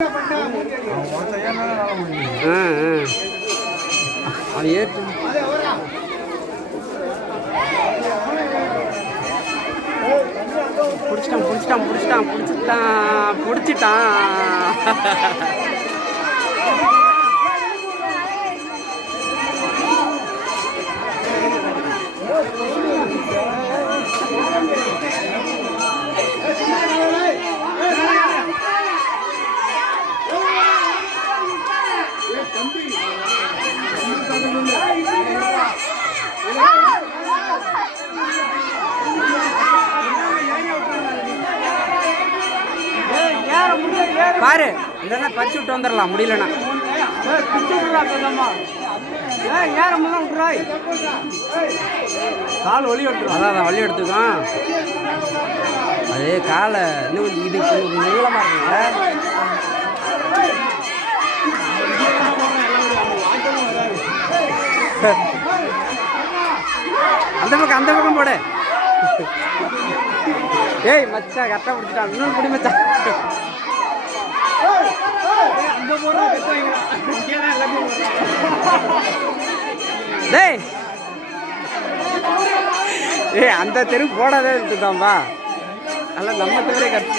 ஆ ஆ அவன் ஏற்று பிடிச்சிட்டான் பிடிச்சிட்டான் பிடிச்சிட்டான் பிடிச்சிட்டான் பிடிச்சிட்டான் பாரு இல்லைன்னா பறிச்சு விட்டு வந்துடலாம் முடியலன்னா. கால் வலி விட்டுரும் அதான் அதான் வழி எடுத்துக்கோ அது காலை இன்னும் இது கொஞ்சம் நீளமாக இருக்குல்ல. அந்த பக்கம் அந்த பக்கம் போடு. ஏய் மச்சா கரெக்டாக பிடிச்சிட்டான் இன்னொரு பிடி மச்சா டேய். ஏய் அந்த தெரு போடாதே இருக்குதாம்பா அல்ல நம்ம தெருவே கட்